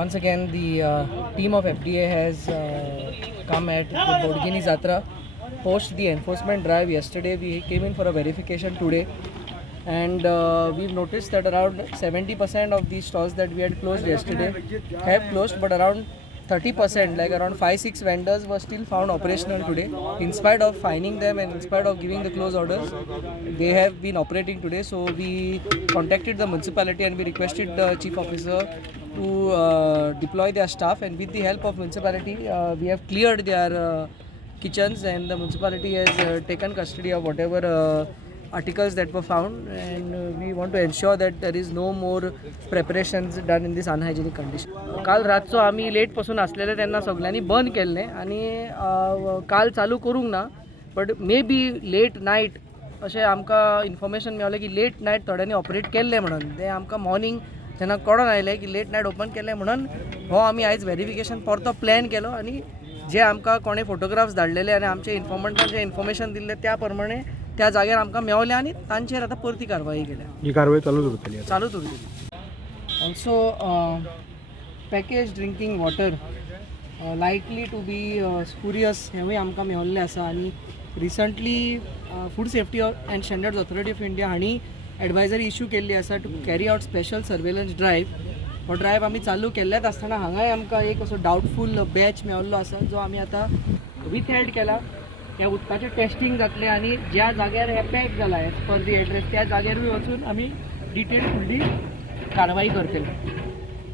Once again, the team of FDA has come at the Bodgini Jatra. Post the enforcement drive yesterday, we came in for a verification today, and we've noticed that around 70% of these stores that we had closed yesterday have closed, but around 30%, like around 5-6 vendors, were still found operational today. In spite of fining them and in spite of giving the close orders, they have been operating today. So we contacted the municipality and we requested the chief officer to deploy their staff, and with the help of municipality, we have cleared their kitchens, and the municipality has taken custody of whatever articles that were found, and we want to ensure that there is no more preparations done in this unhygienic condition. काल रातचो आम्ही late पासून असलेले त्यांना सगळ्यांनी बंद केल्ले आणि काल चालू करूंक ना, बट मे बी लेट नायट अशें आमकां इन्फॉर्मेशन मेळ्ळें की लेट नायट थोड्यांनी ऑपरेट केल्ले म्हणून. ते आमकां मॉर्निंग तेन्ना कळोन आयलें की लेट नायट ओपन केलें म्हणून हो आमी आयज व्हेरिफिकेशन परतो प्लॅन केलो, आणि जे आमकां कोणे फोटोग्राफ्स धाडलेले आनी आमचे इन्फॉर्मंटान जे इन्फॉर्मेशन दिल्ले त्या प्रमाणे त्या जाग्यार आमकां मेवले आणि तांचेर आतां परती कारवाई केल्या. ही कारवाई चालूच उरतली. Also package drinking water likely to be spurious हेवूय आमकां मेवल्लें आसा, आनी recently food safety and standards authority of India हांणी एडवायजरी इश्यू केल्ली आसा to carry out special surveillance drive. हो ड्रायव्ह आमी चालू केल्लेच आसतना हांगाय आमकां एक असो डावटफूल बॅच मेवल्लो आसा, जो आमी आतां विथ हेड केला. ह्या उदकाचें टेस्टिंग जातलें आणि ज्या जाग्यार हे पॅक जाला एज पर दी एड्रेस त्या जाग्यारूय वचून आमी डिटेल फुडली कारवाई करतले.